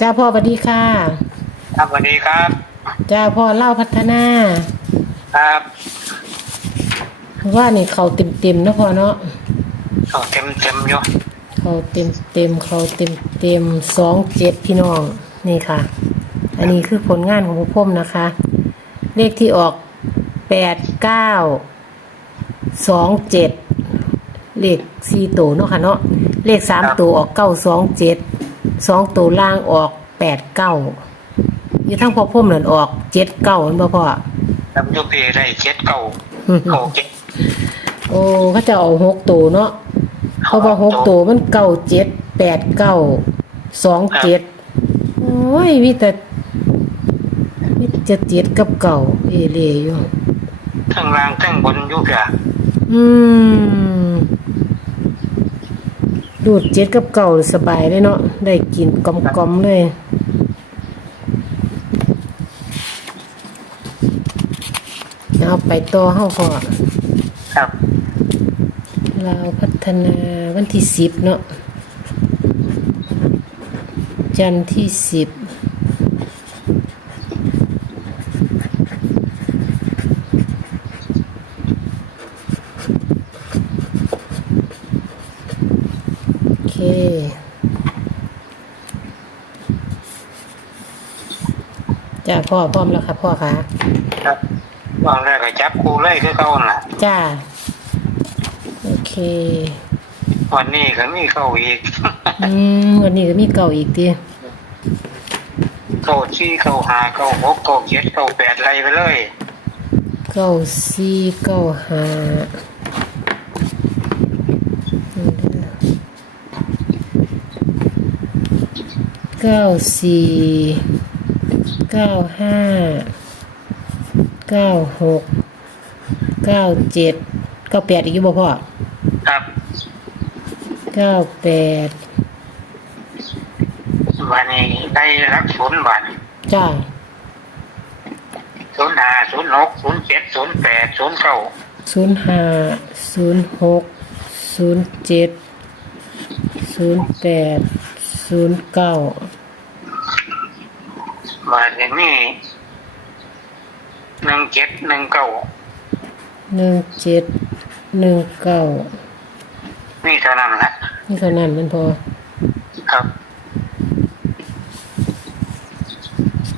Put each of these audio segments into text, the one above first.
จ้าพ่อสวัสดีค่ะ ครับสวัสดีครับจ้าพ่อเล่าพัฒนา ครับว่านี่เขาเต็มเต็มๆเนาะพ่อเนาะเอาเต็มเต็มอยู่เขาเต็มเต็มๆเขาเต็มเต็มสองเจ็ดพี่น้องนี่ค่ะ อันนี้คือผลงานของพ่อพ่มนะคะ เลขที่ออกแปดเก้าสองเจ็ดเลขสี่ตัวเนาะค่ะเนาะเลขสามตัวออกเก้าสองเจ็ด สองตัวล่างออกแปดเก้าอยู่ทั้งพ่อพ่มนั่นออกเจ็ดเก้าเห็นบ่พ่อทำยูพีได้เจ็ดเก่าเก่าเจ็ดโอ้เขาจะเอาหกตัวเนาะเพราะว่าหกตัวมันเก้าเจ็ดแปดเก้าสองเจ็ดโอ้ยมีแต่มีจะเจ็ดกับเก่าเอเล่อยู่ทั้งล่างทั้งบนอยูพีอืม ดูดเจ็ดกับเก่าสบายเลยเนาะได้กินกลมๆเลย เอาไปต่อเฮาพอครับเราวพัฒนาวันที่สิบเนาะจันทร์ที่สิบโอเค จ้าพ่อพร้อมแล้วค่ะพ่อคะครับวางแรกก็จับครูเลยคือเก่าน่ะ จ้าโอเค วันนี้ก็มีเข้าอีก อืมวันนี้ก็มีเก่าอีกทีเข้าชี้เข้าหาเข้าหกเข้าเจ็ดเข้าแปดไรไปเลย เก้าสี่เก้าห้าเก้าสี่ เก้าห้าเก้าหกเก้าเจ็ดเก้าแปดอีกอยู่บ่พ่อครับเก้าแปดวันนี้ได้รักศูนย์วันจ้าศูนย์ห้าศูนย์หกศูนย์เจ็ดศูนย์แปดศูนย์เก้าศูนย์ห้าศูนย์หกศูนย์เจ็ดศูนย์แปดศูนย์เก้า วันนี้มีหนึ่งเจ็ดหนึ่งเก้าหนึ่งเจ็ดหนึ่งเก้านี่เท่านั้นแหละนี่เท่านั้นมันพอ ครับ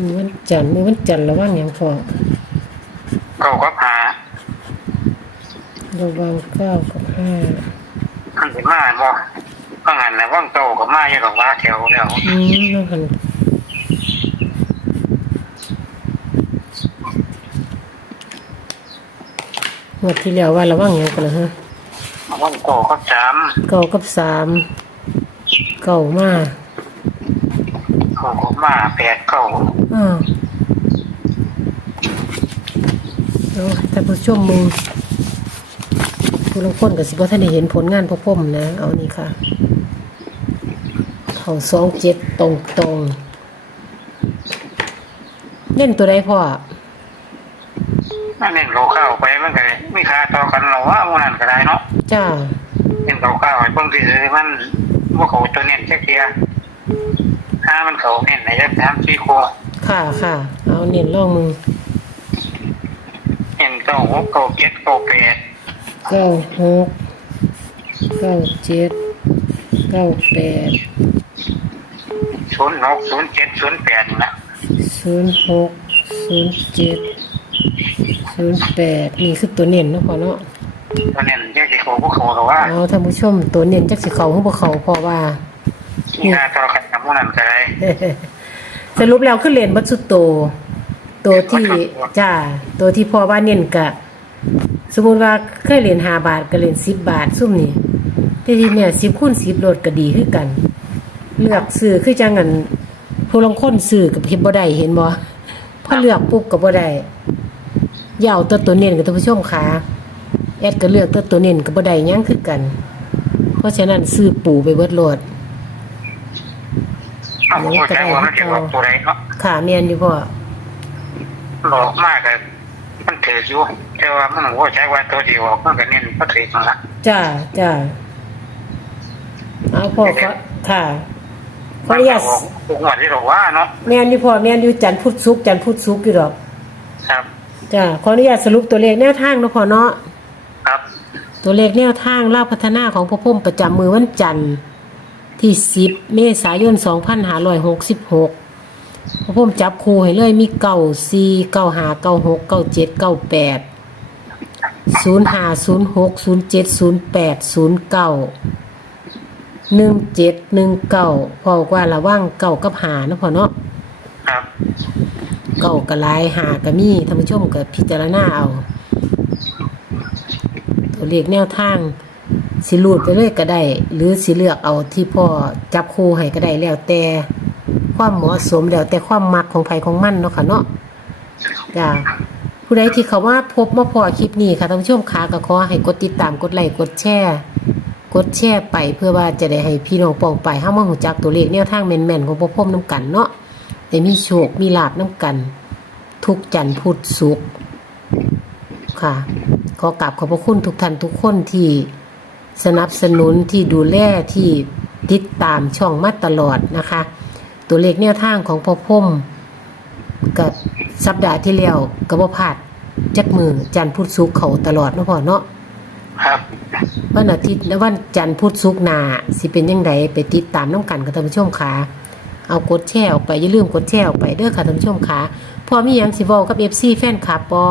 มือวันจันทร์มือวันจันทร์ระวังอย่างพอเก้ากับหาระวังเก้ากับห้ามันเป็นมาบ่ว่างานนะว่างโตกับมาอยู่กับว่าแถวแล้วอืมน้อง หันหมดที่แล้วว่าระวังอย่างกันเลยฮะว่างโตกับสามเก้ากับสามเก้ามาเก้ากับมาแปดเก้าอ่าเอาท่านผู้ชมมึงผู้ลางคนกับสิบ่ท่านได้เห็นผลงานพวกผมนะ เอานี่ค่ะเขาสองเจ็ดตรงตรงๆเล่นตัวใดพ่อ นั่นเล่นเขาเข้าไปมันก็มีค่าต่อกันเราว่ามันนั่นก็ได้เนาะจ้าเล่นเขาเข้าไอ้เพิ่งที่ซื้อมันว่าเขาตัวเน้นแค่เทียถ้ามันเขาเน้นไหนจะสามสี่ครัวค่ะค่ะเอาเน้นล่องมึงเน้นเก้าหกเก้าเจ็ดเก้าแปดเก้าหกเก้าเจ็ดเก้าแปดศูนย์หกศูนย์เจ็ดศูนย์แปดนี่นะศูนย์หกศูนย์เจ็ด ศูนย์แปดนี่คือตัวเน้นเนาะพ่อเนาะตัวเน้นแค่สี่ครัวพวกเขาก็ว่าเอาท่านผู้ชมตัวเน้นจักสิเขาหรือบ่เขาเพราะว่ามีค่าต่อกันกับมันนั่นก็ได้สรุปแล้วคือเล่นบัดสุดโตวตัวที่จ้าตัวที่พ่อว่าเน้นกะ สมมุติว่าเคยเล่นห้าบาทก็เล่นสิบบาทซุ่มนี่แต่ทีเนี่ยสิบคูณสิบโลดก็ดีคือกัน เลือกซื้อคือจังกันผู้ลางคนซื้อกับเฮ็ดบ่ได้เห็นบ่พอเลือกปุ๊บก็บ่ได้อ ย่าเอาตัวตัวเน้นกับท่านผู้ชมค่ะแอดก็เลือกตัวตัวเน้นก็บ่ได้หยังคือกัน เพราะฉะนั้นซื้อปูไปเบิดโลดเอาผมก็ใช้ว่ามันจะบอกตัวใดเนาะค่ะเมียนอยู่พ่อหลอกมากเลยมันถืออยู่แต่ว่ามันหัวใจว่าตัวเดียวมันก็เน้นก็ถือนั่นละจ้าจ้าเอาพ่อก็ค่ะขออนุญาตทุกงวดที่เราว่าเนาะแม่นอยู่พ่อแม่นอยู่จันทร์พุธศุกร์จันทร์พุธศุกร์อยู่ดอกครับ จ้ะขออนุญาตสรุปตัวเลขแนวทางเนาะพ่อเนาะครับ ตัวเลขแนวทางล่าพัฒนาของพระพุ่มประจำมือวันจันทร์ที่ 10 เมษายน 2566พระพุ่มจับคู่ให้เลยมีเก้าสี่เก้าห้าเก้าหกเก้าเจ็ดเก้าแปดศูนย์ห้าศูนย์หกศูนย์เจ็ดศูนย์แปดศูนย์เก้าหนึ่งเจ็ดหนึ่งเก้าพอว่าระว่างเก้ากับหาเนาะพ่อเนาะครับ เก้ากระลายหากระมีท่านผู้ชมก็พิจารณาเอา ตัวเลขแนวทาง สิรูดไปเลยก็ได้ หรือสิเลือกเอาที่พ่อจับคู่ให้ก็ได้แล้วแต่ ความเหมาะสมแล้วแต่ความมักของไผของมันเนาะค่ะเนาะจ้าผู้ใดที่เขาว่าพบมาพอคลิปนี้ค่ะท่านผู้ชมขาก็ขอให้กดติดตามกดไลค์กดแชร์กดแชร์ไปเพื่อว่าจะได้ให้พี่น้องปองไปเฮามาหูจักตัวเลขแนวทางแม่นๆของพ่อพ่อมน้ำกันเนาะ ได้มีโชค มีลาบน้ำกัน ทุกจันทร์พุธศุกร์ค่ะ ขอกราบขอบพระคุณทุกท่านทุกคนที่สนับสนุนที่ดูแลที่ติดตามช่องมาตลอดนะคะ ตัวเลขแนวทางของพ่อพ่มกับสัปดาห์ที่แล้วกระบพลาดจักมือจันทร์พุธศุกร์เขาตลอดเนาะพ่อเนาะครับวันอาทิตย์และวันจันทร์พุธศุกร์หนาสิเป็นยังไงไปติดตามน้ำกันกับท่านผู้ชมค่ะ เอากดแชร์ออกไปอย่าลืมกดแชร์ออกไปเด้อค่ะท่านผู้ชมค่ะพอมีหยังสิเว้ากับเอฟซีแฟนคลับปอ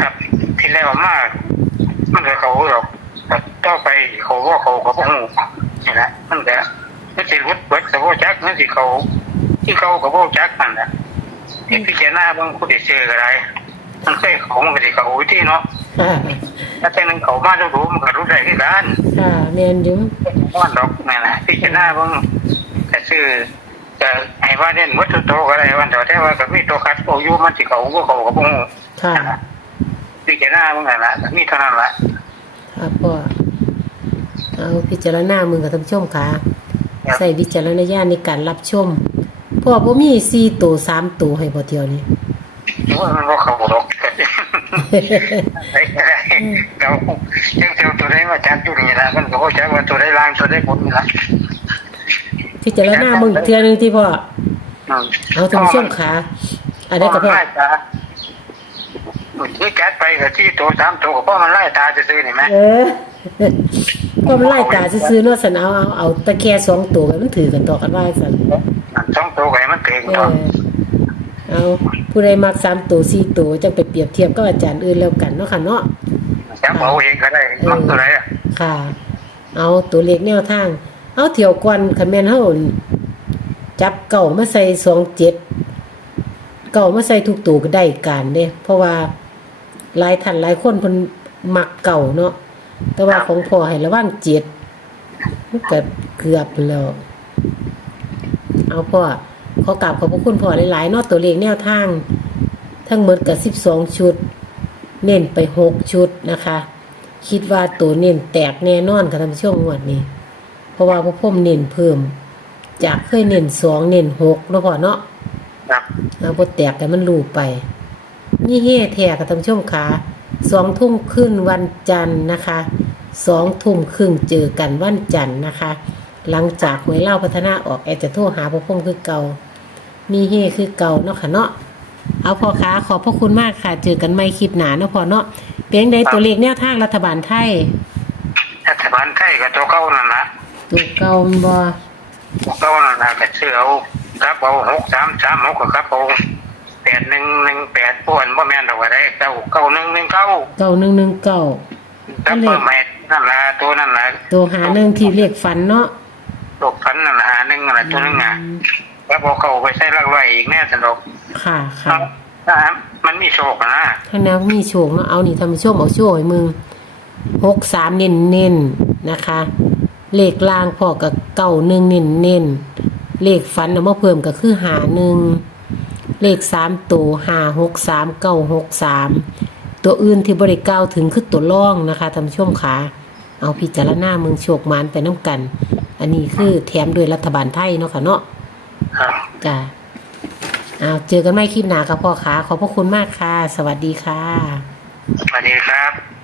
ครับที่แล้วมากมันก็เขาหรอกแต่ต่อไปเขาว่าเขาเขาบอกนี่แหละมันก็มันสิรุดเบิดกับโบจักมันสิเขาที่เขากับโบจักนั่นแหละที่พิจารณาเบางผู้ได้เจออะไรมันเคยเขามันก็สิเขาอยู่ที่เนาะค่ะถ้าแต่นั้นเขามาดูดูมันก็รู้ได้ที่กันค่ะแมนอยูว่าดอกนั่นแหละพิจารณาเบางแต่ซื้อ จะให้ว่าเน้นวัตถุโตก็ได้วันเดียวแต่ว่าก็มีตัวคัดโออยูมันสิเขาก็เขากับพงค่ะพิจารณาเบางนั่นแหละมีเท่านั้นแหละค่ะพ่อเอาพิจารณามึงกับท่านผู้ชมค่ะใส่วิจารณญาณในการรับชมพ่อบ่มีสี่ตัวสามตัวให้บ่เที่ยวนี้ว่ามันว่าเขาหรอกเราจังเจ้าตัวได้มาจับอยู่นี่ละมันก็บ่จักว่าตัวได้ล่างตัวได้บนนี่ละ พิจารณามึงอีกเทื่อหนึงที่พ่ออืมเอาท่านผู้ชมค่ะอันนี้ก็พ่อไล่ตานี่แก๊สไปกับที่ตัวสามตัวก็เพราะมันไล่ตาจะซื้อนี่ไหมเออพ่อมันไล่ตาซื้อๆเนาะสันเอาเอาเอาตะแคร่สองตัวไว้มันถือกันต่อกันว่าสันสองตัวไก่มันเก่งเอตัวอเอาผู้ใดมักสามตัวสี่ตัวจังไปเปรียบเทียบกับอาจารย์อื่นแล้วกันเนาะค่ะเนาะจับเอาเองก็ได้มันตัวไหนอะ ค่ะ เอาตัวเลขแนวทาง เอาเที่ยวก่อนคันแม่นเฮาจับเก่ามาใส่สองเจ็ดเก่ามาใส่ทุกตัวก็ได้การเด้เพราะว่าหลายท่านหลายคนเพิ่นมักเก่าเนาะแต่ว่าของพ่อให้ระวังเจ็ดมันก็เกือบแล้วเอาพ่อขอกราบขอบพระคุณพ่อหลายๆเนาะตัวเลขแนวทาง ทั้งหมดกับสิบสองชุด เน้นไปหกชุดนะคะ คิดว่าตัวเน้นแตกแน่นอนค่ะท่านผู้ชมงวดนี้ เพราะว่าพระพ่มเน้นเพิ่ม จากเคยเน้นสองเน้นหกเนาะพ่อเนาะครับเอาบทแตกแต่มันรูไป นี่เฮ่แท้ค่ะท่านผู้ชมค่ะสองทุ่มครึ่งวันจันทร์นะคะสองทุ่มครึ่งเจอกันวันจันทร์นะคะ หลังจากหวยเล่าพัฒนาออกแอดจะโทรหาพระพงคือเก่า มีเฮ่คือเก่าเนาะค่ะเนาะเอาพอค้าขอบพระคุณมากค่ะ เจอกันไม่คลิปหนาเนาะพอเนาะเพียงใดตัวเลขแนวทางรัฐบาลไทย รัฐบาลไทยกับตัวเก่านั่นละ ตัวเก่ามันบ่ตัวเก่านั่นละก็ซื้อเอาครับเอาหกสามสามหกกับครับเอาแปดหนึ่งหนึ่งแปดปวนบ่แม่นดอกอะไรเก้าเก้าหนึ่งหนึ่งเก้าเก่าหนึ่งหนึ่งเก่าจับเพิ่มใหม่นั่นละตัวนั่นละตัวหาหนึ่งที่เลขฝันเนาะตกพันนั่นละหนึ่งนั่นละตัวหนึงอะแล้วพอเขาไปใช้ลักไว้อีกแน่สนุกค่ะค่ะถ้ามันมีโชคอะนะข้างหน้ามีโชคเนาะเอานี่ทำช่วมเอาช่วยมึงหกสามเน้นเน้นๆนะคะ เลขล่างพอกับเก่าหนึ่งเน้นเน้นๆเลขฝันเอามาเพิ่มก็คือหาหนึ่งเลขสามตัวหาหกสามเก้าหกสามตัวอื่นที่บริกล่าวถึงคือตัวล่องนะคะทำช่วมขาเอาพิจารณาเมืองโชคมานไปน้ำกัน อันนี้คือแถมโดยรัฐบาลไทยเนาะค่ะเนาะครับจ้าเอาเจอกันไม่คลิปหนาค่ะพ่อขาขอบพระคุณมากค่ะ สวัสดีค่ะ สวัสดีครับ